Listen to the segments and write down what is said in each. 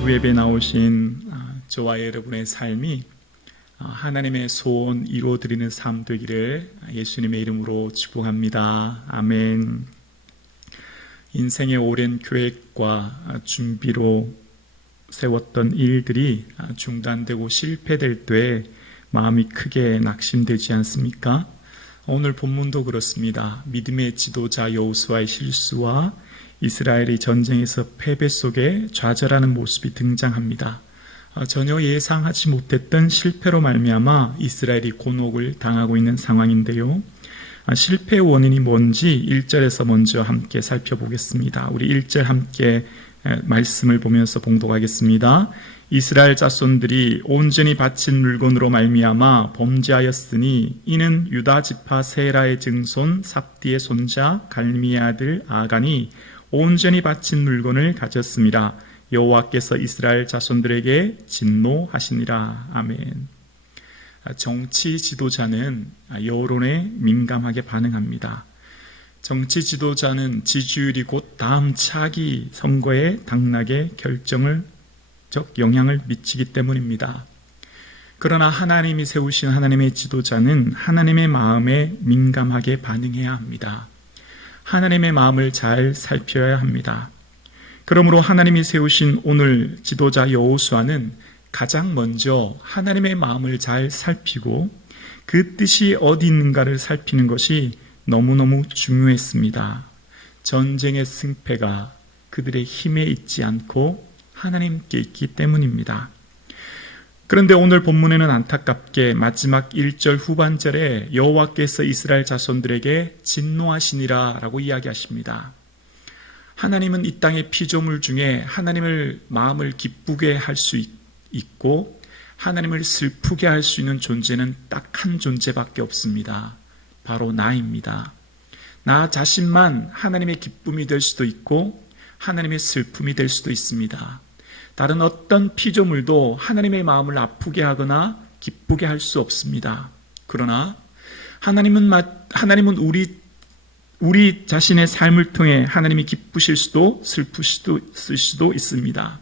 일부 예배 나오신 저와 여러분의 삶이 하나님의 소원 이루어드리는 삶 되기를 예수님의 이름으로 축복합니다. 아멘. 인생의 오랜 계획과 준비로 세웠던 일들이 중단되고 실패될 때 마음이 크게 낙심되지 않습니까? 오늘 본문도 그렇습니다. 믿음의 지도자 여호수아의 실수와 이스라엘이 전쟁에서 패배 속에 좌절하는 모습이 등장합니다. 전혀 예상하지 못했던 실패로 말미암아 이스라엘이 곤혹을 당하고 있는 상황인데요. 실패의 원인이 뭔지 1절에서 먼저 함께 살펴보겠습니다. 우리 1절 함께 말씀을 보면서 봉독하겠습니다. 이스라엘 자손들이 온전히 바친 물건으로 말미암아 범죄하였으니 이는 유다 지파 세라의 증손 삽디의 손자 갈미의 아들 아간이 온전히 바친 물건을 가졌습니다. 여호와께서 이스라엘 자손들에게 진노하시니라. 아멘. 정치 지도자는 여론에 민감하게 반응합니다. 정치 지도자는 지지율이 곧 다음 차기 선거에 당락에 결정적 영향을 미치기 때문입니다. 그러나 하나님이 세우신 하나님의 지도자는 하나님의 마음에 민감하게 반응해야 합니다. 하나님의 마음을 잘 살펴야 합니다. 그러므로 하나님이 세우신 오늘 지도자 여호수아는 가장 먼저 하나님의 마음을 잘 살피고 그 뜻이 어디 있는가를 살피는 것이 너무너무 중요했습니다. 전쟁의 승패가 그들의 힘에 있지 않고 하나님께 있기 때문입니다. 그런데 오늘 본문에는 안타깝게 마지막 1절 후반절에 여호와께서 이스라엘 자손들에게 진노하시니라 라고 이야기하십니다. 하나님은 이 땅의 피조물 중에 하나님을 마음을 기쁘게 할 수 있고 하나님을 슬프게 할 수 있는 존재는 딱 한 존재밖에 없습니다. 바로 나입니다. 나 자신만 하나님의 기쁨이 될 수도 있고 하나님의 슬픔이 될 수도 있습니다. 다른 어떤 피조물도 하나님의 마음을 아프게 하거나 기쁘게 할 수 없습니다. 그러나 하나님은 우리 자신의 삶을 통해 하나님이 기쁘실 수도 슬프실 수도 있습니다.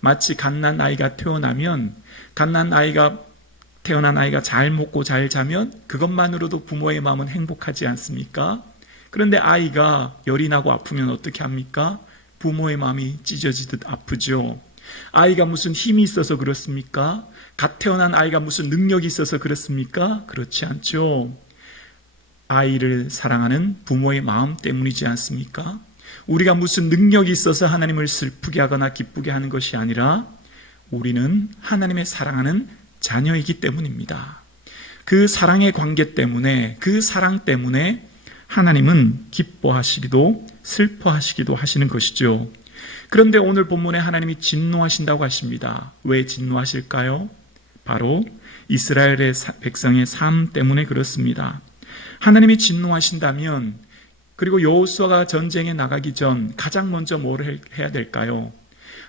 마치 갓난 아이가 태어나면 태어난 아이가 잘 먹고 잘 자면 그것만으로도 부모의 마음은 행복하지 않습니까? 그런데 아이가 열이 나고 아프면 어떻게 합니까? 부모의 마음이 찢어지듯 아프죠. 아이가 무슨 힘이 있어서 그렇습니까? 갓 태어난 아이가 무슨 능력이 있어서 그렇습니까? 그렇지 않죠. 아이를 사랑하는 부모의 마음 때문이지 않습니까? 우리가 무슨 능력이 있어서 하나님을 슬프게 하거나 기쁘게 하는 것이 아니라 우리는 하나님의 사랑하는 자녀이기 때문입니다. 그 사랑의 관계 때문에, 그 사랑 때문에 하나님은 기뻐하시기도 슬퍼하시기도 하시는 것이죠. 그런데 오늘 본문에 하나님이 진노하신다고 하십니다. 왜 진노하실까요? 바로 이스라엘의 백성의 삶 때문에 그렇습니다. 하나님이 진노하신다면, 그리고 여호수아가 전쟁에 나가기 전 가장 먼저 뭘 해야 될까요?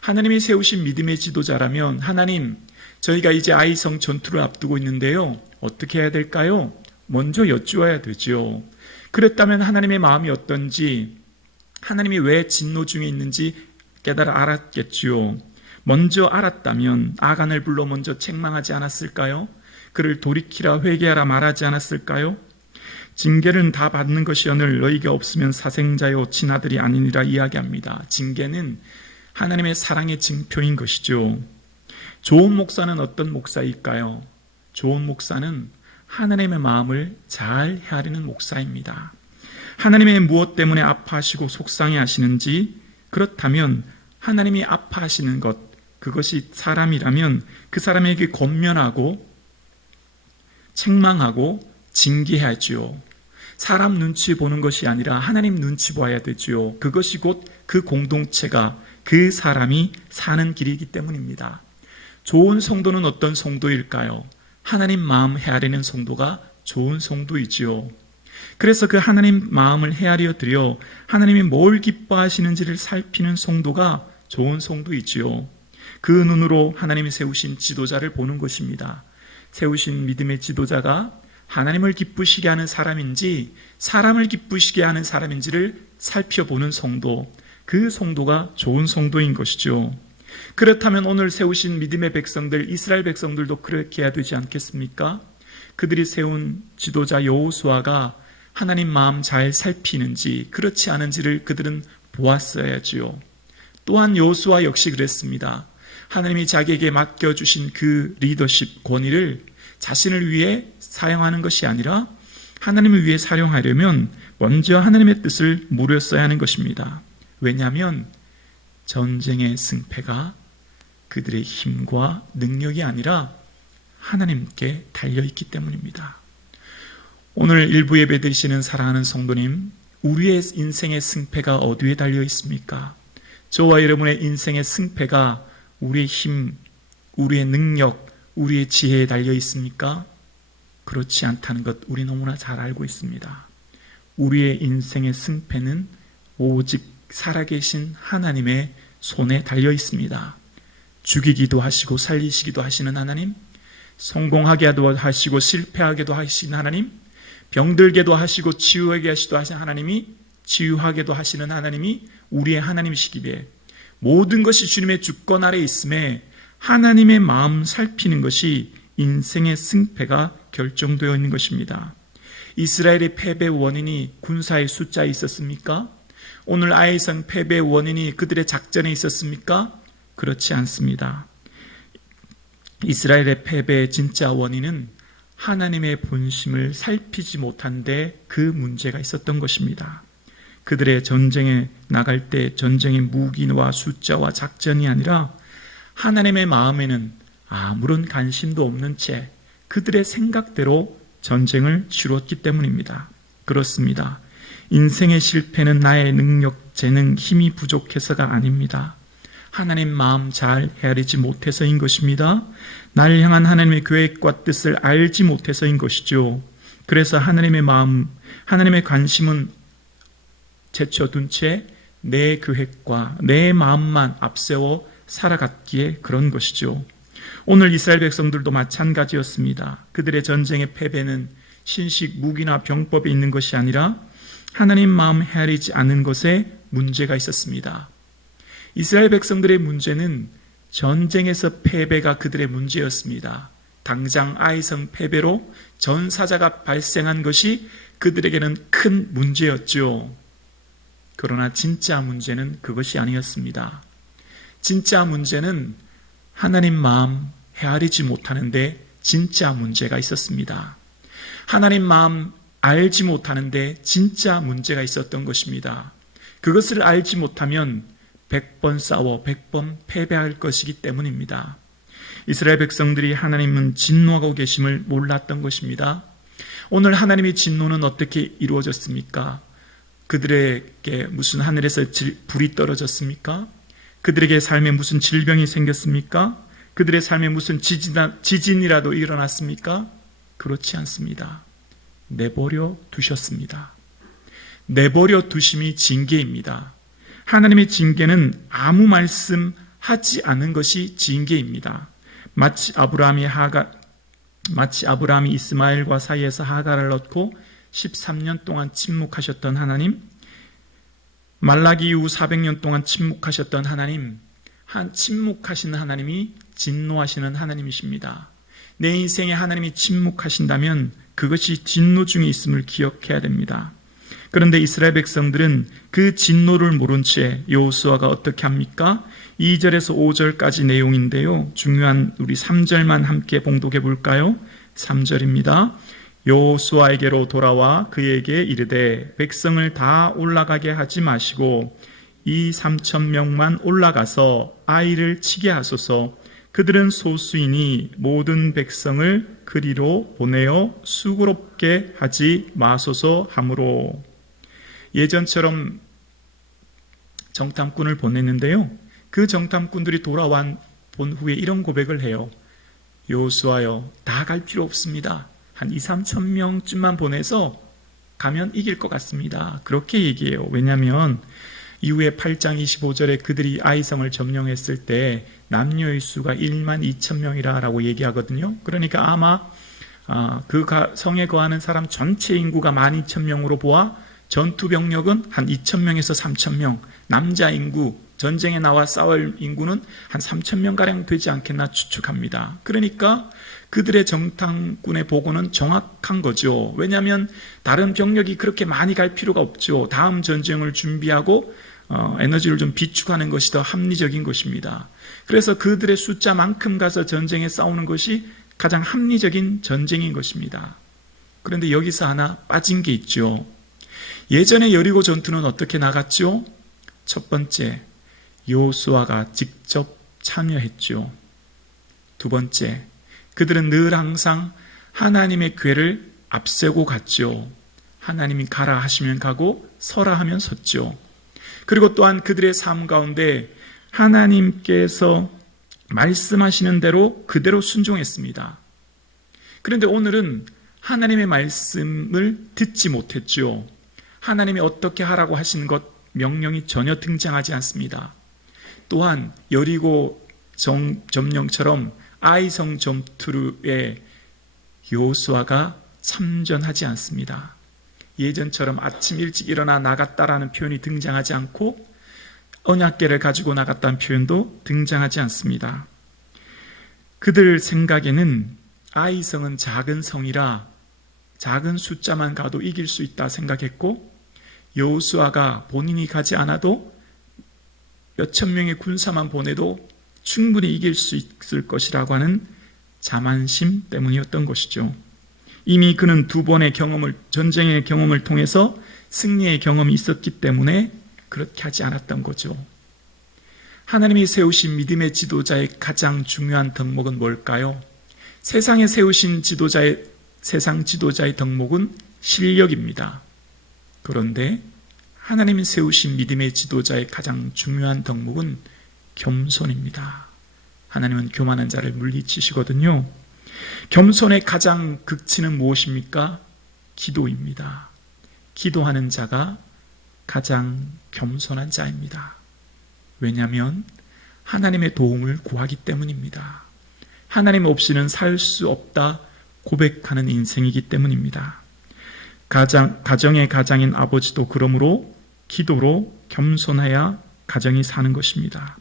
하나님이 세우신 믿음의 지도자라면 하나님, 저희가 이제 아이성 전투를 앞두고 있는데요. 어떻게 해야 될까요? 먼저 여쭈어야 되죠. 그랬다면 하나님의 마음이 어떤지, 하나님이 왜 진노 중에 있는지 깨달아 알았겠지요. 먼저 알았다면 아간을 불러 먼저 책망하지 않았을까요? 그를 돌이키라 회개하라 말하지 않았을까요? 징계는 다 받는 것이오늘 너희가 없으면 사생자요 친아들이 아니니라 이야기합니다. 징계는 하나님의 사랑의 징표인 것이죠. 좋은 목사는 어떤 목사일까요? 좋은 목사는 하나님의 마음을 잘 헤아리는 목사입니다. 하나님의 무엇 때문에 아파하시고 속상해 하시는지, 그렇다면 하나님이 아파하시는 것, 그것이 사람이라면 그 사람에게 권면하고 책망하고 징계하지요. 사람 눈치 보는 것이 아니라 하나님 눈치 봐야 되지요. 그것이 곧 그 공동체가, 그 사람이 사는 길이기 때문입니다. 좋은 성도는 어떤 성도일까요? 하나님 마음 헤아리는 성도가 좋은 성도이지요. 그래서 그 하나님 마음을 헤아려 드려 하나님이 뭘 기뻐하시는지를 살피는 성도가 좋은 성도이지요. 그 눈으로 하나님이 세우신 지도자를 보는 것입니다. 세우신 믿음의 지도자가 하나님을 기쁘시게 하는 사람인지 사람을 기쁘시게 하는 사람인지를 살펴보는 성도, 그 성도가 좋은 성도인 것이죠. 그렇다면 오늘 세우신 믿음의 백성들, 이스라엘 백성들도 그렇게 해야 되지 않겠습니까? 그들이 세운 지도자 여호수아가 하나님 마음 잘 살피는지 그렇지 않은지를 그들은 보았어야지요. 또한 여호수아 역시 그랬습니다. 하나님이 자기에게 맡겨주신 그 리더십 권위를 자신을 위해 사용하는 것이 아니라 하나님을 위해 사용하려면 먼저 하나님의 뜻을 물었어야 하는 것입니다. 왜냐하면 전쟁의 승패가 그들의 힘과 능력이 아니라 하나님께 달려있기 때문입니다. 오늘 일부 예배 드리시는 사랑하는 성도님, 우리의 인생의 승패가 어디에 달려 있습니까? 저와 여러분의 인생의 승패가 우리의 힘, 우리의 능력, 우리의 지혜에 달려 있습니까? 그렇지 않다는 것 우리 너무나 잘 알고 있습니다. 우리의 인생의 승패는 오직 살아계신 하나님의 손에 달려 있습니다. 죽이기도 하시고 살리시기도 하시는 하나님, 성공하게도 하시고 실패하게도 하시는 하나님, 병들게도 하시고 치유하게 하시도 하시는 하나님이, 치유하게도 하시는 하나님이 우리의 하나님이시기에 모든 것이 주님의 주권 아래 있음에 하나님의 마음 살피는 것이 인생의 승패가 결정되어 있는 것입니다. 이스라엘의 패배 원인이 군사의 숫자에 있었습니까? 오늘 아이성 패배 원인이 그들의 작전에 있었습니까? 그렇지 않습니다. 이스라엘의 패배의 진짜 원인은 하나님의 본심을 살피지 못한 데 그 문제가 있었던 것입니다. 그들의 전쟁에 나갈 때 전쟁의 무기와 숫자와 작전이 아니라 하나님의 마음에는 아무런 관심도 없는 채 그들의 생각대로 전쟁을 치렀기 때문입니다. 그렇습니다. 인생의 실패는 나의 능력, 재능, 힘이 부족해서가 아닙니다. 하나님 마음 잘 헤아리지 못해서인 것입니다. 나를 향한 하나님의 계획과 뜻을 알지 못해서인 것이죠. 그래서 하나님의 마음, 하나님의 관심은 제쳐둔 채 내 계획과 내 마음만 앞세워 살아갔기에 그런 것이죠. 오늘 이스라엘 백성들도 마찬가지였습니다. 그들의 전쟁의 패배는 신식, 무기나 병법에 있는 것이 아니라 하나님 마음 헤아리지 않은 것에 문제가 있었습니다. 이스라엘 백성들의 문제는 전쟁에서 패배가 그들의 문제였습니다. 당장 아이성 패배로 전사자가 발생한 것이 그들에게는 큰 문제였죠. 그러나 진짜 문제는 그것이 아니었습니다. 진짜 문제는 하나님 마음 헤아리지 못하는데 진짜 문제가 있었습니다. 하나님 마음 알지 못하는데 진짜 문제가 있었던 것입니다. 그것을 알지 못하면 100번 싸워 100번 패배할 것이기 때문입니다. 이스라엘 백성들이 하나님은 진노하고 계심을 몰랐던 것입니다. 오늘 하나님의 진노는 어떻게 이루어졌습니까? 그들에게 무슨 하늘에서 불이 떨어졌습니까? 그들에게 삶에 무슨 질병이 생겼습니까? 그들의 삶에 무슨 지진이라도 일어났습니까? 그렇지 않습니다. 내버려 두셨습니다. 내버려 두심이 징계입니다. 하나님의 징계는 아무 말씀하지 않은 것이 징계입니다. 마치 아브라함이 이스마엘과 사이에서 하가를 넣고 13년 동안 침묵하셨던 하나님, 말라기 이후 400년 동안 침묵하셨던 하나님, 침묵하시는 하나님이 진노하시는 하나님이십니다. 내 인생에 하나님이 침묵하신다면 그것이 진노 중에 있음을 기억해야 됩니다. 그런데 이스라엘 백성들은 그 진노를 모른 채 여호수아가 어떻게 합니까? 2절에서 5절까지 내용인데요. 중요한 우리 3절만 함께 봉독해 볼까요? 3절입니다. 여호수아에게로 돌아와 그에게 이르되 백성을 다 올라가게 하지 마시고 이 3,000명만 올라가서 아이를 치게 하소서. 그들은 소수이니 모든 백성을 그리로 보내어 수고롭게 하지 마소서 하므로. 예전처럼 정탐꾼을 보냈는데요. 그 정탐꾼들이 돌아온 후에 이런 고백을 해요. 여호수아여, 다 갈 필요 없습니다. 한 2,000~3,000명쯤만 보내서 가면 이길 것 같습니다. 그렇게 얘기해요. 왜냐하면 이후에 8장 25절에 그들이 아이성을 점령했을 때 남녀의 수가 12,000명이라고 얘기하거든요. 그러니까 아마 그 성에 거하는 사람 전체 인구가 12,000명으로 보아 전투 병력은 한 2,000명에서 3,000명, 남자 인구 전쟁에 나와 싸울 인구는 한 3,000명가량 되지 않겠나 추측합니다. 그러니까 그들의 정탐꾼의 보고는 정확한 거죠. 왜냐하면 다른 병력이 그렇게 많이 갈 필요가 없죠. 다음 전쟁을 준비하고 에너지를 좀 비축하는 것이 더 합리적인 것입니다. 그래서 그들의 숫자만큼 가서 전쟁에 싸우는 것이 가장 합리적인 전쟁인 것입니다. 그런데 여기서 하나 빠진 게 있죠. 예전에 여리고 전투는 어떻게 나갔죠? 첫 번째, 여호수아가 직접 참여했죠. 두 번째, 그들은 늘 항상 하나님의 궤를 앞세고 갔죠. 하나님이 가라 하시면 가고 서라 하면 섰죠. 그리고 또한 그들의 삶 가운데 하나님께서 말씀하시는 대로 그대로 순종했습니다. 그런데 오늘은 하나님의 말씀을 듣지 못했죠. 하나님이 어떻게 하라고 하신 것 명령이 전혀 등장하지 않습니다. 또한 여리고 점령처럼 아이성 전투에 여호수아가 참전하지 않습니다. 예전처럼 아침 일찍 일어나 나갔다라는 표현이 등장하지 않고 언약궤를 가지고 나갔다는 표현도 등장하지 않습니다. 그들 생각에는 아이성은 작은 성이라 작은 숫자만 가도 이길 수 있다 생각했고, 여호수아가 본인이 가지 않아도 몇천 명의 군사만 보내도 충분히 이길 수 있을 것이라고 하는 자만심 때문이었던 것이죠. 이미 그는 두 번의 전쟁의 경험을 통해서 승리의 경험이 있었기 때문에 그렇게 하지 않았던 거죠. 하나님이 세우신 믿음의 지도자의 가장 중요한 덕목은 뭘까요? 세상에 세우신 세상 지도자의 덕목은 실력입니다. 그런데 하나님이 세우신 믿음의 지도자의 가장 중요한 덕목은 겸손입니다. 하나님은 교만한 자를 물리치시거든요. 겸손의 가장 극치는 무엇입니까? 기도입니다. 기도하는 자가 가장 겸손한 자입니다. 왜냐하면 하나님의 도움을 구하기 때문입니다. 하나님 없이는 살 수 없다 고백하는 인생이기 때문입니다. 가정의 가장인 아버지도 그러므로 기도로 겸손해야 가정이 사는 것입니다.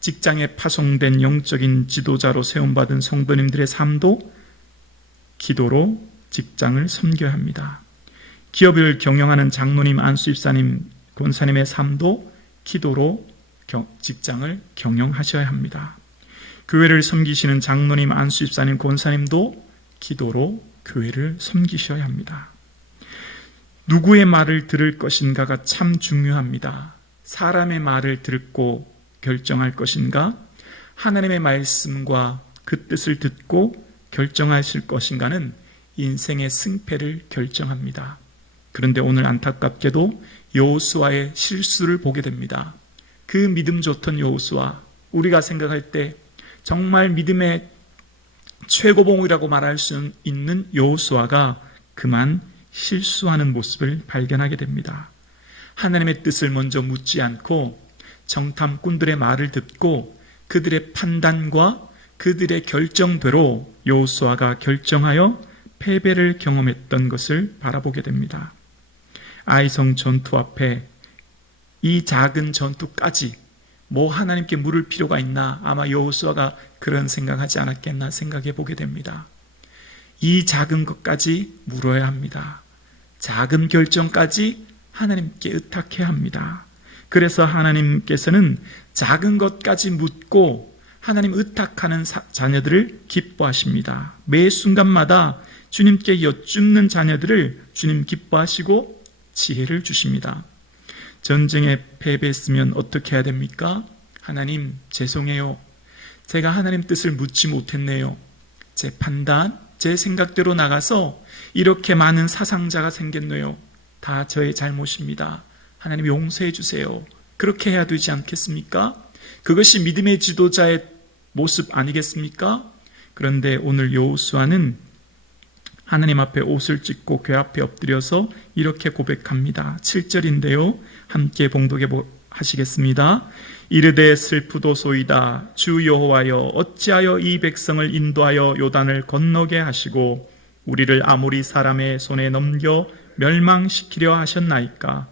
직장에 파송된 영적인 지도자로 세움받은 성도님들의 삶도 기도로 직장을 섬겨야 합니다. 기업을 경영하는 장로님, 안수집사님, 권사님의 삶도 기도로 직장을 경영하셔야 합니다. 교회를 섬기시는 장로님, 안수집사님, 권사님도 기도로 교회를 섬기셔야 합니다. 누구의 말을 들을 것인가가 참 중요합니다. 사람의 말을 듣고 결정할 것인가, 하나님의 말씀과 그 뜻을 듣고 결정하실 것인가는 인생의 승패를 결정합니다. 그런데 오늘 안타깝게도 여호수아의 실수를 보게 됩니다. 그 믿음 좋던 여호수아, 우리가 생각할 때 정말 믿음의 최고봉이라고 말할 수 있는 여호수아가 그만 실수하는 모습을 발견하게 됩니다. 하나님의 뜻을 먼저 묻지 않고 정탐꾼들의 말을 듣고 그들의 판단과 그들의 결정대로 여호수아가 결정하여 패배를 경험했던 것을 바라보게 됩니다. 아이성 전투 앞에 이 작은 전투까지 뭐 하나님께 물을 필요가 있나, 아마 여호수아가 그런 생각하지 않았겠나 생각해 보게 됩니다. 이 작은 것까지 물어야 합니다. 작은 결정까지 하나님께 의탁해야 합니다. 그래서 하나님께서는 작은 것까지 묻고 하나님 의탁하는 자녀들을 기뻐하십니다. 매 순간마다 주님께 여쭙는 자녀들을 주님 기뻐하시고 지혜를 주십니다. 전쟁에 패배했으면 어떻게 해야 됩니까? 하나님 죄송해요. 제가 하나님 뜻을 묻지 못했네요. 제 판단, 제 생각대로 나가서 이렇게 많은 사상자가 생겼네요. 다 저의 잘못입니다. 하나님 용서해 주세요. 그렇게 해야 되지 않겠습니까? 그것이 믿음의 지도자의 모습 아니겠습니까? 그런데 오늘 여호수아는 하나님 앞에 옷을 찢고 궤 앞에 엎드려서 이렇게 고백합니다. 7절인데요. 함께 봉독해 하시겠습니다. 이르되 슬프도소이다. 주 여호와여, 어찌하여 이 백성을 인도하여 요단을 건너게 하시고 우리를 아모리 사람의 손에 넘겨 멸망시키려 하셨나이까?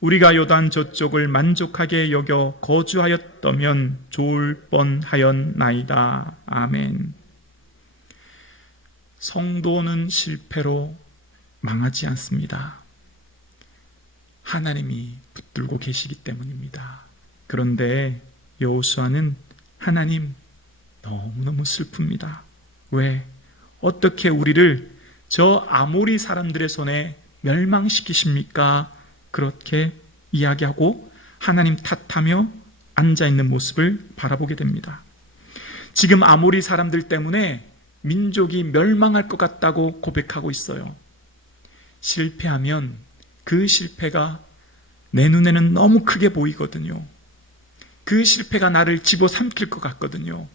우리가 요단 저쪽을 만족하게 여겨 거주하였다면 좋을 뻔하였나이다. 아멘. 성도는 실패로 망하지 않습니다. 하나님이 붙들고 계시기 때문입니다. 그런데 여호수아는 하나님 너무너무 슬픕니다. 왜? 어떻게 우리를 저 아모리 사람들의 손에 멸망시키십니까? 그렇게 이야기하고 하나님 탓하며 앉아있는 모습을 바라보게 됩니다. 지금 아모리 사람들 때문에 민족이 멸망할 것 같다고 고백하고 있어요. 실패하면 그 실패가 내 눈에는 너무 크게 보이거든요. 그 실패가 나를 집어삼킬 것 같거든요.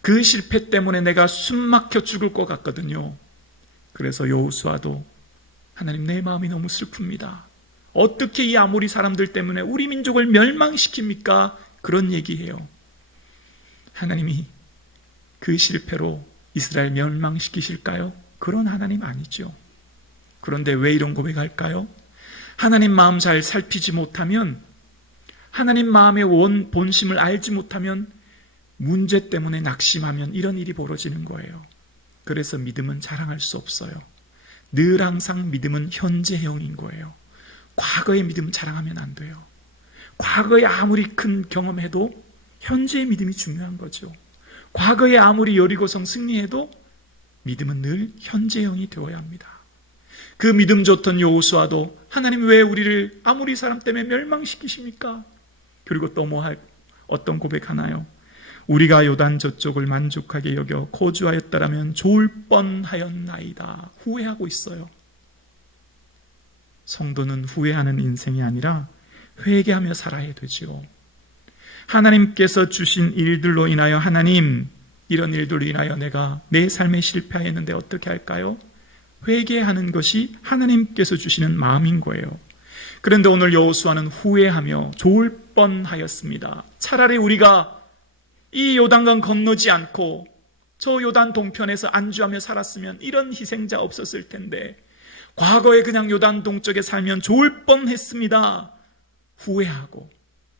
그 실패 때문에 내가 숨막혀 죽을 것 같거든요. 그래서 여호수아도 하나님 내 마음이 너무 슬픕니다. 어떻게 이 아모리 사람들 때문에 우리 민족을 멸망시킵니까? 그런 얘기해요. 하나님이 그 실패로 이스라엘 멸망시키실까요? 그런 하나님 아니죠. 그런데 왜 이런 고백할까요? 하나님 마음 잘 살피지 못하면, 하나님 마음의 본심을 알지 못하면, 문제 때문에 낙심하면 이런 일이 벌어지는 거예요. 그래서 믿음은 자랑할 수 없어요. 늘 항상 믿음은 현재형인 거예요. 과거의 믿음 자랑하면 안 돼요. 과거에 아무리 큰 경험해도 현재의 믿음이 중요한 거죠. 과거에 아무리 여리고성 승리해도 믿음은 늘 현재형이 되어야 합니다. 그 믿음 좋던 여호수아도 하나님 왜 우리를 아무리 사람 때문에 멸망시키십니까? 그리고 또 어떤 고백하나요? 우리가 요단 저쪽을 만족하게 여겨 거주하였다라면 좋을 뻔하였나이다. 후회하고 있어요. 성도는 후회하는 인생이 아니라 회개하며 살아야 되죠. 하나님께서 주신 일들로 인하여 하나님, 이런 일들로 인하여 내가 내 삶에 실패했는데 어떻게 할까요? 회개하는 것이 하나님께서 주시는 마음인 거예요. 그런데 오늘 여호수아는 후회하며 좋을 뻔하였습니다. 차라리 우리가 이 요단강 건너지 않고 저 요단 동편에서 안주하며 살았으면 이런 희생자 없었을 텐데, 과거에 그냥 요단 동쪽에 살면 좋을 뻔했습니다. 후회하고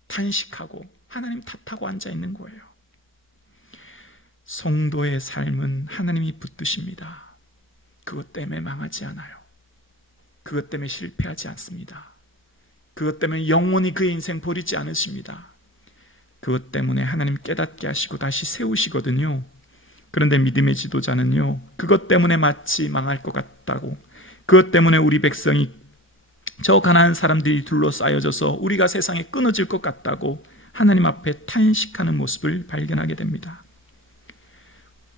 탄식하고 하나님 탓하고 앉아있는 거예요. 성도의 삶은 하나님이 붙드십니다. 그것 때문에 망하지 않아요. 그것 때문에 실패하지 않습니다. 그것 때문에 영원히 그의 인생 버리지 않으십니다. 그것 때문에 하나님 깨닫게 하시고 다시 세우시거든요. 그런데 믿음의 지도자는요, 그것 때문에 마치 망할 것 같다고, 그것 때문에 우리 백성이 저 가난한 사람들이 둘러싸여져서 우리가 세상에 끊어질 것 같다고 하나님 앞에 탄식하는 모습을 발견하게 됩니다.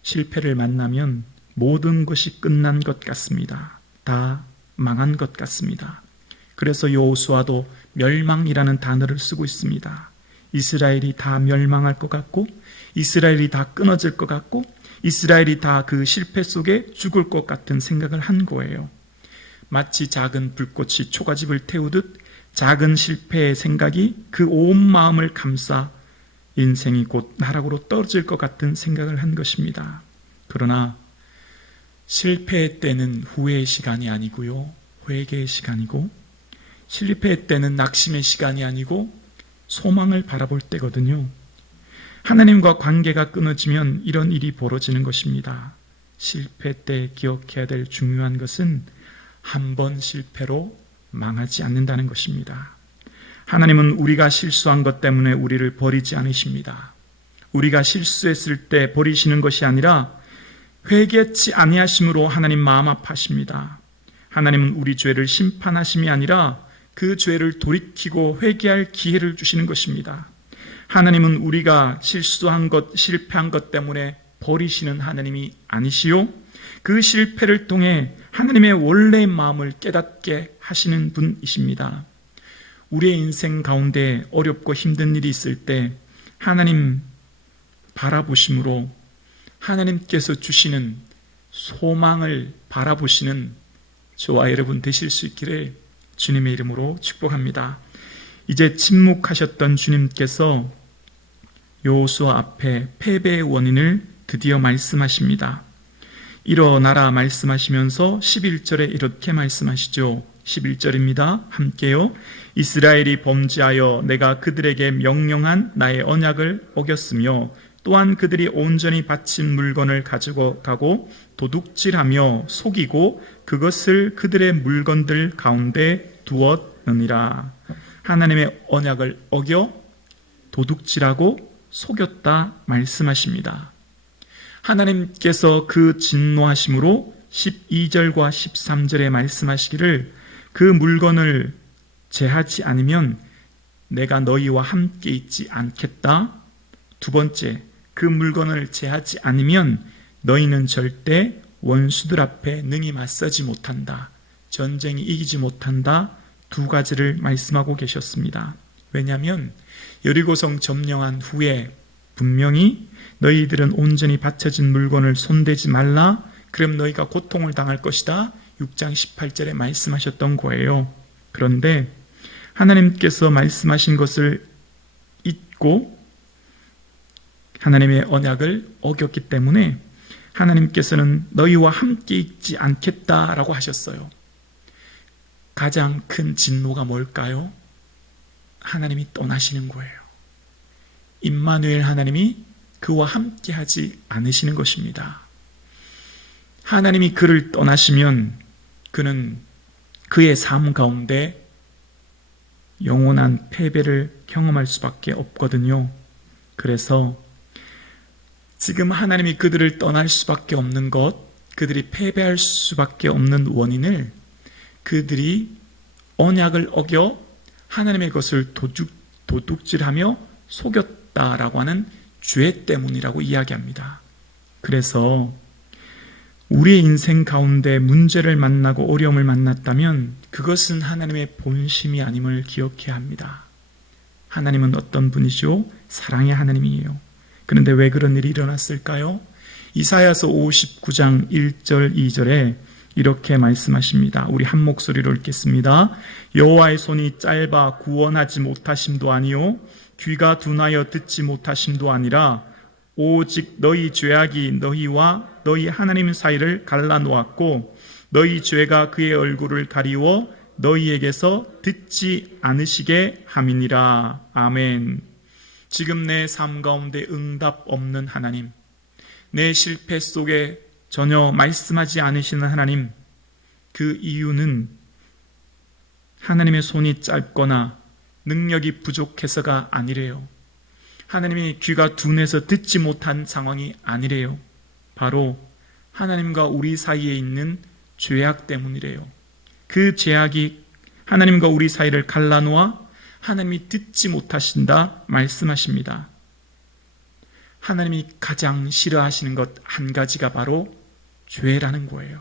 실패를 만나면 모든 것이 끝난 것 같습니다. 다 망한 것 같습니다. 그래서 여호수아도 멸망이라는 단어를 쓰고 있습니다. 이스라엘이 다 멸망할 것 같고, 이스라엘이 다 끊어질 것 같고, 이스라엘이 다 그 실패 속에 죽을 것 같은 생각을 한 거예요. 마치 작은 불꽃이 초가집을 태우듯 작은 실패의 생각이 그 온 마음을 감싸 인생이 곧 나락으로 떨어질 것 같은 생각을 한 것입니다. 그러나 실패의 때는 후회의 시간이 아니고요, 회개의 시간이고, 실패의 때는 낙심의 시간이 아니고 소망을 바라볼 때거든요. 하나님과 관계가 끊어지면 이런 일이 벌어지는 것입니다. 실패 때 기억해야 될 중요한 것은 한 번 실패로 망하지 않는다는 것입니다. 하나님은 우리가 실수한 것 때문에 우리를 버리지 않으십니다. 우리가 실수했을 때 버리시는 것이 아니라 회개치 아니하심으로 하나님 마음 아파하십니다. 하나님은 우리 죄를 심판하심이 아니라 그 죄를 돌이키고 회개할 기회를 주시는 것입니다. 하나님은 우리가 실수한 것, 실패한 것 때문에 버리시는 하나님이 아니시요, 그 실패를 통해 하나님의 원래의 마음을 깨닫게 하시는 분이십니다. 우리의 인생 가운데 어렵고 힘든 일이 있을 때 하나님 바라보심으로 하나님께서 주시는 소망을 바라보시는 저와 여러분 되실 수 있기를 주님의 이름으로 축복합니다. 이제 침묵하셨던 주님께서 여호수아 앞에 패배의 원인을 드디어 말씀하십니다. 일어나라 말씀하시면서 11절에 이렇게 말씀하시죠. 11절입니다. 함께요. 이스라엘이 범죄하여 내가 그들에게 명령한 나의 언약을 어겼으며 또한 그들이 온전히 바친 물건을 가지고 가고 도둑질하며 속이고 그것을 그들의 물건들 가운데 두었느니라. 하나님의 언약을 어겨 도둑질하고 속였다 말씀하십니다. 하나님께서 그 진노하심으로 12절과 13절에 말씀하시기를 그 물건을 제하지 않으면 내가 너희와 함께 있지 않겠다. 두 번째, 그 물건을 제하지 않으면 너희는 절대 원수들 앞에 능히 맞서지 못한다. 전쟁이 이기지 못한다. 두 가지를 말씀하고 계셨습니다. 왜냐하면 여리고성 점령한 후에 분명히 너희들은 온전히 바쳐진 물건을 손대지 말라. 그럼 너희가 고통을 당할 것이다. 6장 18절에 말씀하셨던 거예요. 그런데 하나님께서 말씀하신 것을 잊고 하나님의 언약을 어겼기 때문에 하나님께서는 너희와 함께 있지 않겠다라고 하셨어요. 가장 큰 진노가 뭘까요? 하나님이 떠나시는 거예요. 임마누엘 하나님이 그와 함께 하지 않으시는 것입니다. 하나님이 그를 떠나시면 그는 그의 삶 가운데 영원한 패배를 경험할 수밖에 없거든요. 그래서 지금 하나님이 그들을 떠날 수밖에 없는 것, 그들이 패배할 수밖에 없는 원인을 그들이 언약을 어겨 하나님의 것을 도둑질하며 속였다라고 하는 죄 때문이라고 이야기합니다. 그래서 우리의 인생 가운데 문제를 만나고 어려움을 만났다면 그것은 하나님의 본심이 아님을 기억해야 합니다. 하나님은 어떤 분이죠? 사랑의 하나님이에요. 그런데 왜 그런 일이 일어났을까요? 이사야서 59장 1절 2절에 이렇게 말씀하십니다. 우리 한 목소리로 읽겠습니다. 여호와의 손이 짧아 구원하지 못하심도 아니요 귀가 둔하여 듣지 못하심도 아니라 오직 너희 죄악이 너희와 너희 하나님 사이를 갈라놓았고 너희 죄가 그의 얼굴을 가리워 너희에게서 듣지 않으시게 함이니라. 아멘. 지금 내 삶 가운데 응답 없는 하나님, 내 실패 속에 전혀 말씀하지 않으시는 하나님, 그 이유는 하나님의 손이 짧거나 능력이 부족해서가 아니래요. 하나님이 귀가 둔해서 듣지 못한 상황이 아니래요. 바로 하나님과 우리 사이에 있는 죄악 때문이래요. 그 죄악이 하나님과 우리 사이를 갈라놓아 하나님이 듣지 못하신다 말씀하십니다. 하나님이 가장 싫어하시는 것 한 가지가 바로 죄라는 거예요.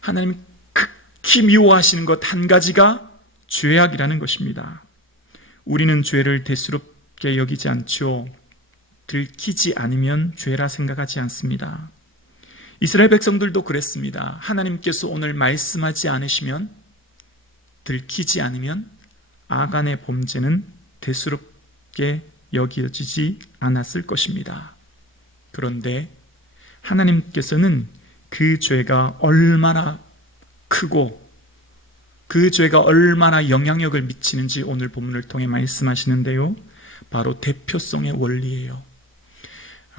하나님이 극히 미워하시는 것 한 가지가 죄악이라는 것입니다. 우리는 죄를 대수롭게 여기지 않죠. 들키지 않으면 죄라 생각하지 않습니다. 이스라엘 백성들도 그랬습니다. 하나님께서 오늘 말씀하지 않으시면, 들키지 않으면 아간의 범죄는 대수롭게 여겨지지 않았을 것입니다. 그런데 하나님께서는 그 죄가 얼마나 크고 그 죄가 얼마나 영향력을 미치는지 오늘 본문을 통해 말씀하시는데요. 바로 대표성의 원리예요.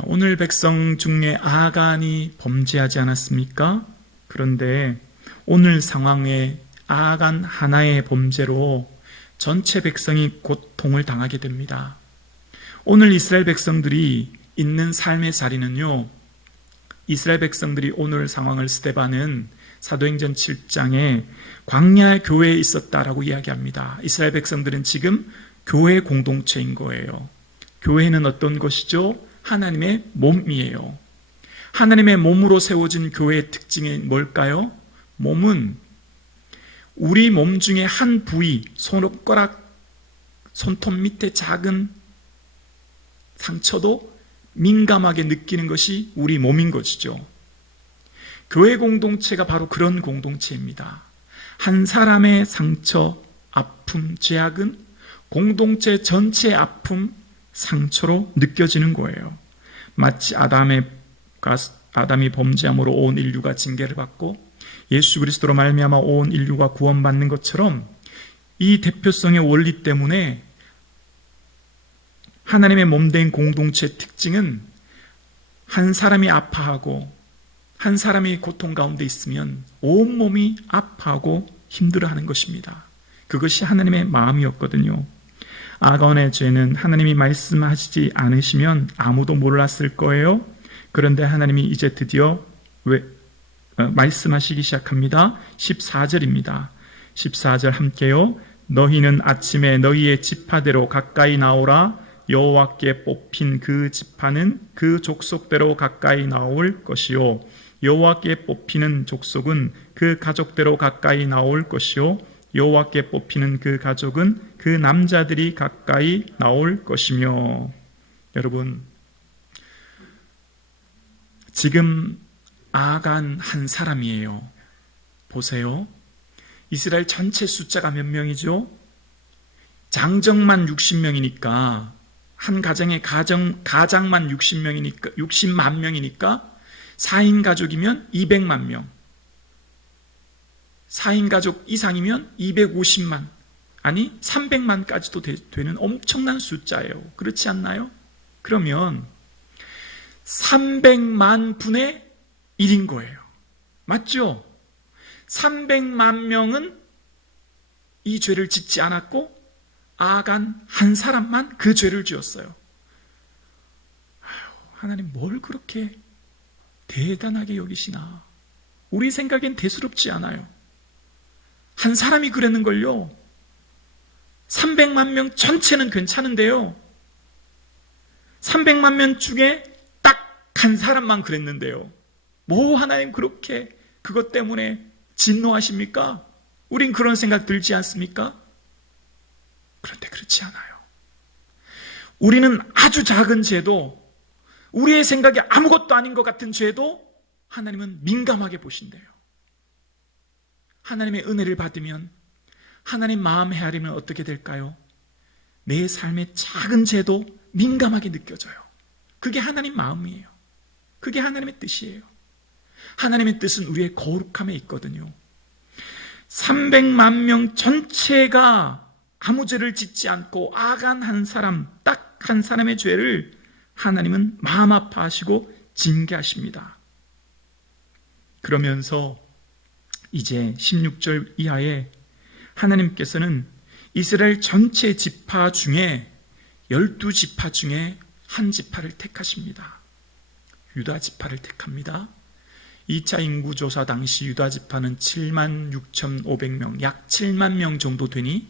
오늘 백성 중에 아간이 범죄하지 않았습니까? 그런데 오늘 상황에 아간 하나의 범죄로 전체 백성이 고통을 당하게 됩니다. 오늘 이스라엘 백성들이 있는 삶의 자리는요, 이스라엘 백성들이 오늘 상황을 스데반은 사도행전 7장에 광야 교회에 있었다라고 이야기합니다. 이스라엘 백성들은 지금 교회 공동체인 거예요. 교회는 어떤 것이죠? 하나님의 몸이에요. 하나님의 몸으로 세워진 교회의 특징이 뭘까요? 몸은 우리 몸 중에 한 부위, 손가락, 손톱 밑에 작은 상처도 민감하게 느끼는 것이 우리 몸인 것이죠. 교회 공동체가 바로 그런 공동체입니다. 한 사람의 상처, 아픔, 죄악은 공동체 전체의 아픔, 상처로 느껴지는 거예요. 마치 아담이 범죄함으로 온 인류가 징계를 받고 예수 그리스도로 말미암아 온 인류가 구원받는 것처럼 이 대표성의 원리 때문에 하나님의 몸된 공동체의 특징은 한 사람이 아파하고 한 사람이 고통 가운데 있으면 온몸이 아파하고 힘들어하는 것입니다. 그것이 하나님의 마음이었거든요. 아가원의 죄는 하나님이 말씀하시지 않으시면 아무도 몰랐을 거예요. 그런데 하나님이 이제 드디어 말씀하시기 시작합니다. 14절입니다. 14절 함께요. 너희는 아침에 너희의 지파대로 가까이 나오라. 여호와께 뽑힌 그 지파는 그 족속대로 가까이 나올 것이요 여호와께 뽑히는 족속은 그 가족대로 가까이 나올 것이요 여호와께 뽑히는 그 가족은 그 남자들이 가까이 나올 것이며. 여러분, 지금 아간 한 사람이에요. 보세요. 이스라엘 전체 숫자가 몇 명이죠? 장정만 60명이니까 한 가정의 가장만 60만 명이니까 4인 가족이면 200만 명, 4인 가족 이상이면 250만, 아니 300만까지도 되는 엄청난 숫자예요. 그렇지 않나요? 그러면 300만 분의 1인 거예요. 맞죠? 300만 명은 이 죄를 짓지 않았고 아간 한 사람만 그 죄를 지었어요. 하나님 뭘 그렇게 대단하게 여기시나. 우리 생각엔 대수롭지 않아요. 한 사람이 그랬는걸요. 300만 명 전체는 괜찮은데요. 300만 명 중에 딱 한 사람만 그랬는데요. 뭐 하나님 그렇게 그것 때문에 진노하십니까? 우린 그런 생각 들지 않습니까? 그런데 그렇지 않아요. 우리는 아주 작은 죄도, 우리의 생각이 아무것도 아닌 것 같은 죄도 하나님은 민감하게 보신대요. 하나님의 은혜를 받으면, 하나님 마음 헤아리면 어떻게 될까요? 내 삶의 작은 죄도 민감하게 느껴져요. 그게 하나님 마음이에요. 그게 하나님의 뜻이에요. 하나님의 뜻은 우리의 거룩함에 있거든요. 300만 명 전체가 아무 죄를 짓지 않고 아간 한 사람, 딱 한 사람의 죄를 하나님은 마음 아파하시고 징계하십니다. 그러면서 이제 16절 이하에 하나님께서는 이스라엘 전체 지파 중에 12지파 중에 한 지파를 택하십니다. 유다 지파를 택합니다. 2차 인구조사 당시 유다 지파는 76,500명, 약 7만 명 정도 되니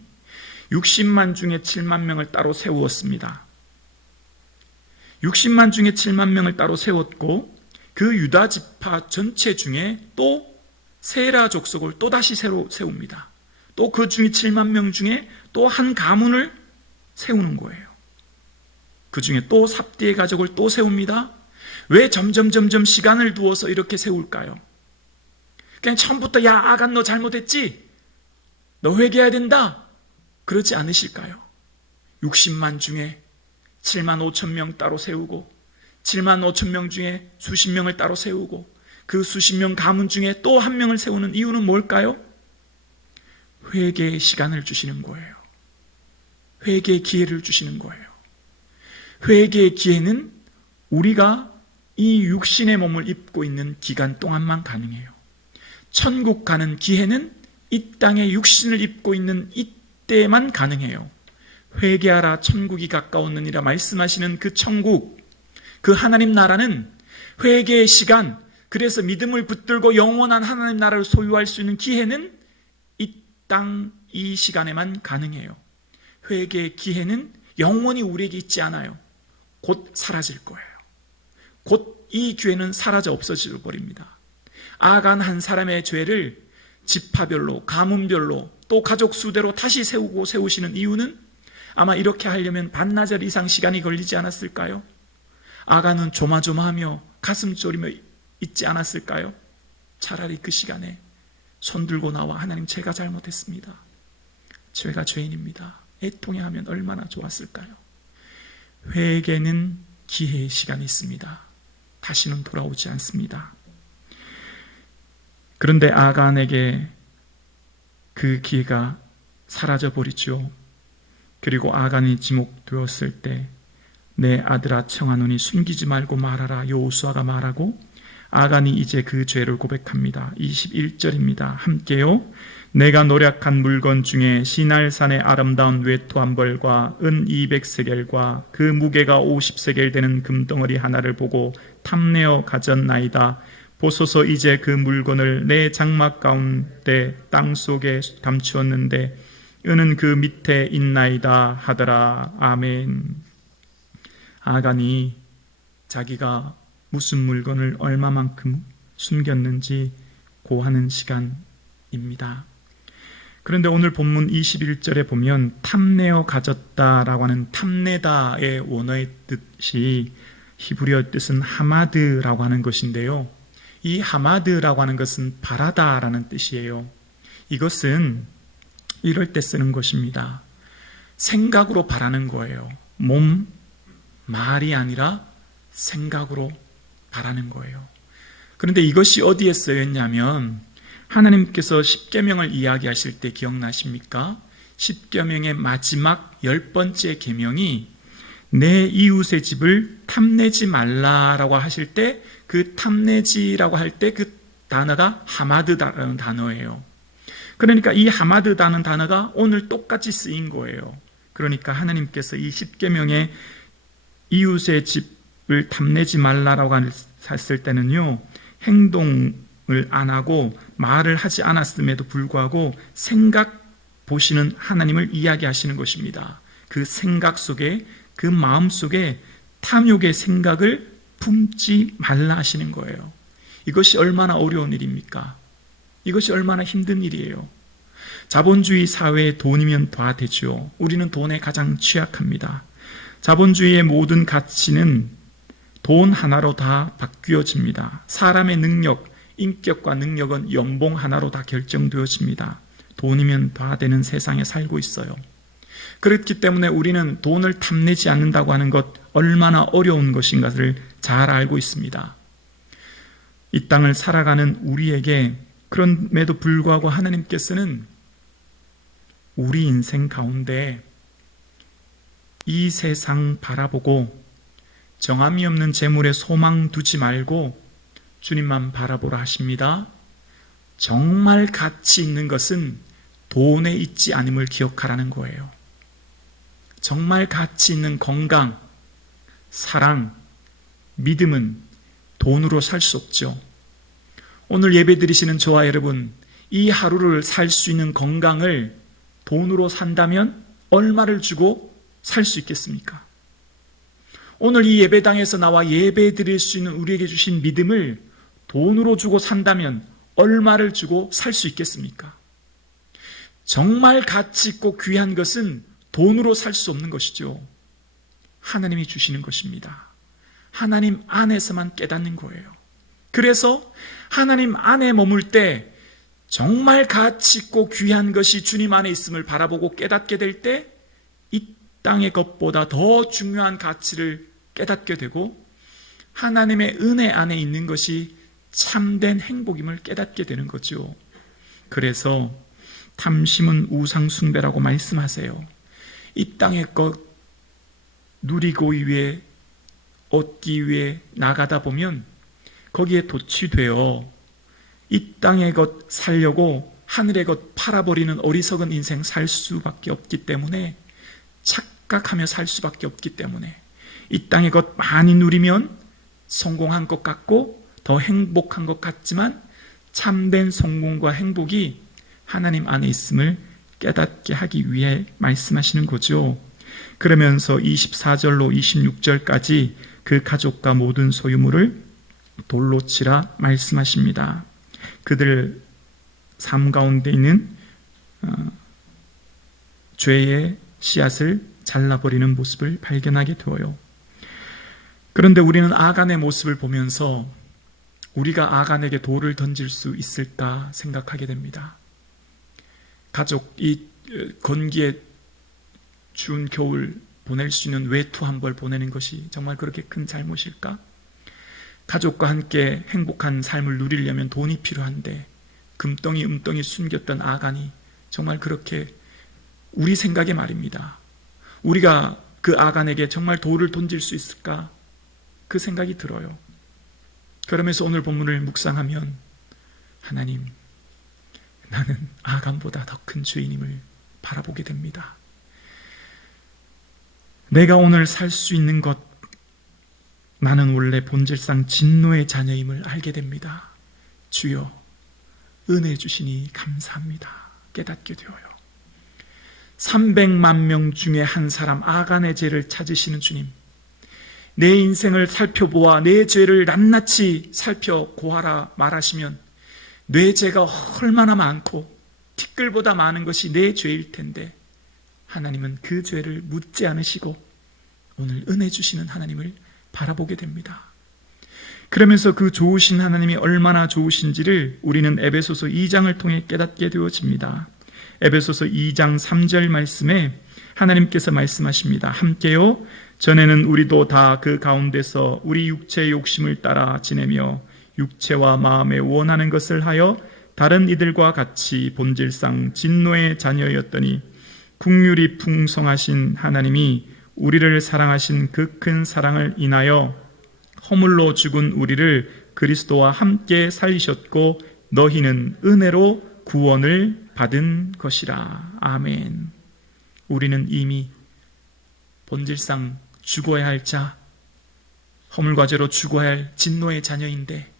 60만 중에 7만 명을 따로 세웠습니다. 60만 중에 7만 명을 따로 세웠고 그 유다 지파 전체 중에 또 세라 족속을 또다시 새로 세웁니다. 또 그 중에 7만 명 중에 또 한 가문을 세우는 거예요. 그 중에 또 삽디의 가족을 또 세웁니다. 왜 점점 시간을 두어서 이렇게 세울까요? 그냥 처음부터 야 아간 너 잘못했지? 너 회개해야 된다? 그러지 않으실까요? 60만 중에 7만 5천 명 따로 세우고 7만 5천 명 중에 수십 명을 따로 세우고 그 수십 명 가문 중에 또 한 명을 세우는 이유는 뭘까요? 회개의 시간을 주시는 거예요. 회개의 기회를 주시는 거예요. 회개의 기회는 우리가 이 육신의 몸을 입고 있는 기간 동안만 가능해요. 천국 가는 기회는 이 땅에 육신을 입고 있는 이때만 가능해요. 회개하라 천국이 가까웠느니라 말씀하시는 그 천국, 그 하나님 나라는 회개의 시간, 그래서 믿음을 붙들고 영원한 하나님 나라를 소유할 수 있는 기회는 이 땅 이 시간에만 가능해요. 회개의 기회는 영원히 우리에게 있지 않아요. 곧 사라질 거예요. 곧 이 기회는 사라져 없어져 버립니다. 아간 한 사람의 죄를 지파별로, 가문별로, 또 가족 수대로 다시 세우시는 이유는 아마 이렇게 하려면 반나절 이상 시간이 걸리지 않았을까요? 아간은 조마조마하며 가슴 졸이며 있지 않았을까요? 차라리 그 시간에 손 들고 나와 하나님 제가 잘못했습니다. 제가 죄인입니다. 애통해 하면 얼마나 좋았을까요? 회개는 기회의 시간이 있습니다. 다시는 돌아오지 않습니다. 그런데 아간에게 그 기회가 사라져 버리죠. 그리고 아간이 지목되었을 때 내 아들아 청하노니 숨기지 말고 말하라 여호수아가 말하고 아간이 이제 그 죄를 고백합니다. 21절입니다. 함께요. 내가 노략한 물건 중에 시날산의 아름다운 외투 한 벌과 은 200세겔과 그 무게가 50세겔 되는 금덩어리 하나를 보고 탐내어 가졌나이다. 보소서 이제 그 물건을 내 장막 가운데 땅속에 감추었는데 은은 그 밑에 있나이다 하더라. 아멘. 아간이 자기가 무슨 물건을 얼마만큼 숨겼는지 고하는 시간입니다. 그런데 오늘 본문 21절에 보면 탐내어 가졌다라고 하는 탐내다의 원어의 뜻이 히브리어 뜻은 하마드라고 하는 것인데요. 이 하마드라고 하는 것은 바라다라는 뜻이에요. 이것은 이럴 때 쓰는 것입니다. 생각으로 바라는 거예요. 말이 아니라 생각으로 바라는 거예요. 그런데 이것이 어디에 쓰였냐면 하나님께서 십계명을 이야기하실 때 기억나십니까? 십계명의 마지막 10번째 계명이 내 이웃의 집을 탐내지 말라라고 하실 때 그 탐내지라고 할 때 그 단어가 하마드라는 단어예요. 그러니까 이 하마드라는 단어가 오늘 똑같이 쓰인 거예요. 그러니까 하나님께서 이 십계명의 이웃의 집을 탐내지 말라라고 했을 때는요, 행동을 안 하고 말을 하지 않았음에도 불구하고 생각 보시는 하나님을 이야기하시는 것입니다. 그 생각 속에, 그 마음 속에 탐욕의 생각을 품지 말라 하시는 거예요. 이것이 얼마나 어려운 일입니까? 이것이 얼마나 힘든 일이에요. 자본주의 사회에 돈이면 다 되죠. 우리는 돈에 가장 취약합니다. 자본주의의 모든 가치는 돈 하나로 다 바뀌어집니다. 사람의 능력, 인격과 능력은 연봉 하나로 다 결정되어집니다. 돈이면 다 되는 세상에 살고 있어요. 그렇기 때문에 우리는 돈을 탐내지 않는다고 하는 것 얼마나 어려운 것인가를 잘 알고 있습니다. 이 땅을 살아가는 우리에게 그럼에도 불구하고 하나님께서는 우리 인생 가운데 이 세상 바라보고 정함이 없는 재물에 소망 두지 말고 주님만 바라보라 하십니다. 정말 가치 있는 것은 돈에 있지 않음을 기억하라는 거예요. 정말 가치 있는 건강, 사랑, 믿음은 돈으로 살 수 없죠. 오늘 예배 드리시는 저와 여러분, 이 하루를 살 수 있는 건강을 돈으로 산다면 얼마를 주고 살 수 있겠습니까? 오늘 이 예배당에서 나와 예배 드릴 수 있는 우리에게 주신 믿음을 돈으로 주고 산다면 얼마를 주고 살 수 있겠습니까? 정말 가치 있고 귀한 것은 돈으로 살 수 없는 것이죠. 하나님이 주시는 것입니다. 하나님 안에서만 깨닫는 거예요. 그래서 하나님 안에 머물 때 정말 가치 있고 귀한 것이 주님 안에 있음을 바라보고 깨닫게 될 때 이 땅의 것보다 더 중요한 가치를 깨닫게 되고 하나님의 은혜 안에 있는 것이 참된 행복임을 깨닫게 되는 거죠. 그래서 탐심은 우상 숭배라고 말씀하세요. 이 땅의 것 누리고 위해 얻기 위해 나가다 보면 거기에 도취되어 이 땅의 것 살려고 하늘의 것 팔아버리는 어리석은 인생 살 수밖에 없기 때문에 착각하며 살 수밖에 없기 때문에 이 땅의 것 많이 누리면 성공한 것 같고 더 행복한 것 같지만 참된 성공과 행복이 하나님 안에 있음을 깨닫게 하기 위해 말씀하시는 거죠. 그러면서 24절로 26절까지 그 가족과 모든 소유물을 돌로 치라 말씀하십니다. 그들 삶 가운데 있는 죄의 씨앗을 잘라버리는 모습을 발견하게 되어요. 그런데 우리는 아간의 모습을 보면서 우리가 아간에게 돌을 던질 수 있을까 생각하게 됩니다. 가족, 이 건기에 추운 겨울 보낼 수 있는 외투 한 벌 보내는 것이 정말 그렇게 큰 잘못일까? 가족과 함께 행복한 삶을 누리려면 돈이 필요한데 금덩이 음덩이 숨겼던 아간이 정말 그렇게 우리 생각에 말입니다. 우리가 그 아간에게 정말 돌을 던질 수 있을까? 그 생각이 들어요. 그러면서 오늘 본문을 묵상하면 하나님, 나는 아간보다 더 큰 주인임을 바라보게 됩니다. 내가 오늘 살 수 있는 것, 나는 원래 본질상 진노의 자녀임을 알게 됩니다. 주여, 은혜 주시니 감사합니다. 깨닫게 되어요. 300만 명 중에 한 사람 아간의 죄를 찾으시는 주님, 내 인생을 살펴보아 내 죄를 낱낱이 살펴고하라 말하시면 내 죄가 얼마나 많고 티끌보다 많은 것이 내 죄일 텐데 하나님은 그 죄를 묻지 않으시고 오늘 은혜 주시는 하나님을 바라보게 됩니다. 그러면서 그 좋으신 하나님이 얼마나 좋으신지를 우리는 에베소서 2장을 통해 깨닫게 되어집니다. 에베소서 2장 3절 말씀에 하나님께서 말씀하십니다. 함께요, 전에는 우리도 다 그 가운데서 우리 육체의 욕심을 따라 지내며 육체와 마음에 원하는 것을 하여 다른 이들과 같이 본질상 진노의 자녀였더니 긍휼이 풍성하신 하나님이 우리를 사랑하신 그 큰 사랑을 인하여 허물로 죽은 우리를 그리스도와 함께 살리셨고 너희는 은혜로 구원을 받은 것이라. 아멘. 우리는 이미 본질상 죽어야 할 자, 허물과 죄로 죽어야 할 진노의 자녀인데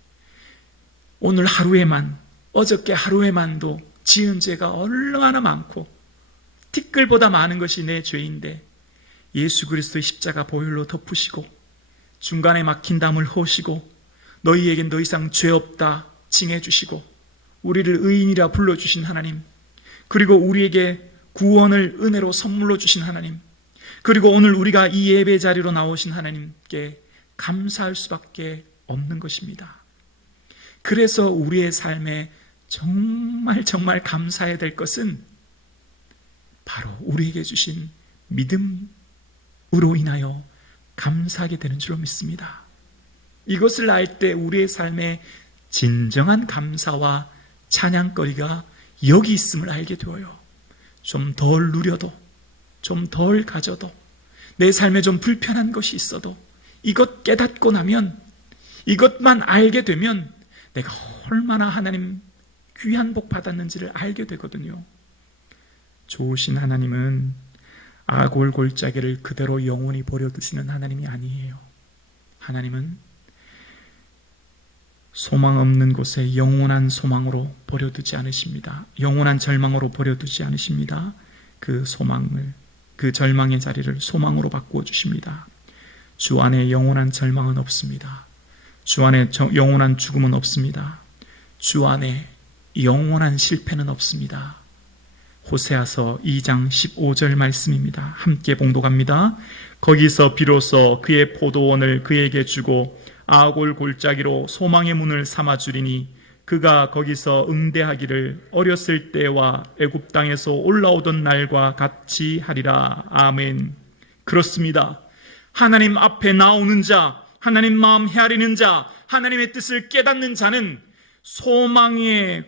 오늘 하루에만, 어저께 하루에만도 지은 죄가 얼마나 많고 티끌보다 많은 것이 내 죄인데 예수 그리스도의 십자가 보혈로 덮으시고 중간에 막힌 담을 허시고 너희에겐 더 이상 죄 없다 칭해주시고 우리를 의인이라 불러주신 하나님, 그리고 우리에게 구원을 은혜로 선물로 주신 하나님, 그리고 오늘 우리가 이 예배 자리로 나오신 하나님께 감사할 수밖에 없는 것입니다. 그래서 우리의 삶에 정말 감사해야 될 것은 바로 우리에게 주신 믿음으로 인하여 감사하게 되는 줄로 믿습니다. 이것을 알 때 우리의 삶에 진정한 감사와 찬양거리가 여기 있음을 알게 되어요. 좀 덜 누려도, 좀 덜 가져도, 내 삶에 좀 불편한 것이 있어도 이것 깨닫고 나면, 이것만 알게 되면 내가 얼마나 하나님 귀한 복 받았는지를 알게 되거든요. 좋으신 하나님은 아골 골짜기를 그대로 영원히 버려두시는 하나님이 아니에요. 하나님은 소망 없는 곳에 영원한 소망으로 버려두지 않으십니다. 영원한 절망으로 버려두지 않으십니다. 그 소망을, 그 절망의 자리를 소망으로 바꾸어 주십니다. 주 안에 영원한 절망은 없습니다. 주 안에 영원한 죽음은 없습니다. 주 안에 영원한 실패는 없습니다. 호세아서 2장 15절 말씀입니다. 함께 봉독합니다. 거기서 비로소 그의 포도원을 그에게 주고 아골 골짜기로 소망의 문을 삼아주리니 그가 거기서 응대하기를 어렸을 때와 애굽 땅에서 올라오던 날과 같이 하리라. 아멘. 그렇습니다. 하나님 앞에 나오는 자, 하나님 마음 헤아리는 자, 하나님의 뜻을 깨닫는 자는 소망에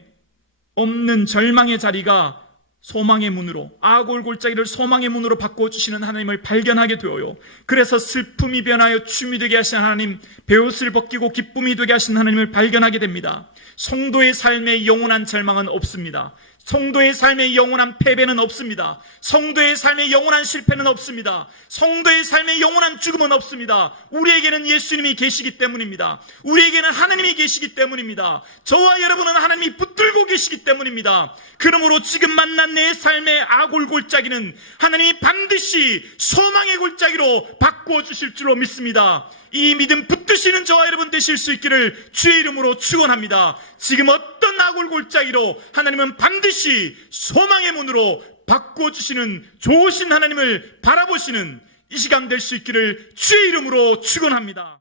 없는 절망의 자리가 소망의 문으로, 아골 골짜기를 소망의 문으로 바꿔주시는 하나님을 발견하게 되어요. 그래서 슬픔이 변하여 춤이 되게 하신 하나님, 베옷을 벗기고 기쁨이 되게 하신 하나님을 발견하게 됩니다. 성도의 삶에 영원한 절망은 없습니다. 성도의 삶에 영원한 패배는 없습니다. 성도의 삶에 영원한 실패는 없습니다. 성도의 삶에 영원한 죽음은 없습니다. 우리에게는 예수님이 계시기 때문입니다. 우리에게는 하나님이 계시기 때문입니다. 저와 여러분은 하나님이 붙들고 계시기 때문입니다. 그러므로 지금 만난 내 삶의 아골 골짜기는 하나님이 반드시 소망의 골짜기로 바꾸어 주실 줄로 믿습니다. 이 믿음 붙드시는 저와 여러분 되실 수 있기를 주의 이름으로 축원합니다. 지금 어떤 아골 골짜기로 하나님은 반드시 소망의 문으로 바꿔주시는 좋으신 하나님을 바라보시는 이 시간 될 수 있기를 주의 이름으로 축원합니다.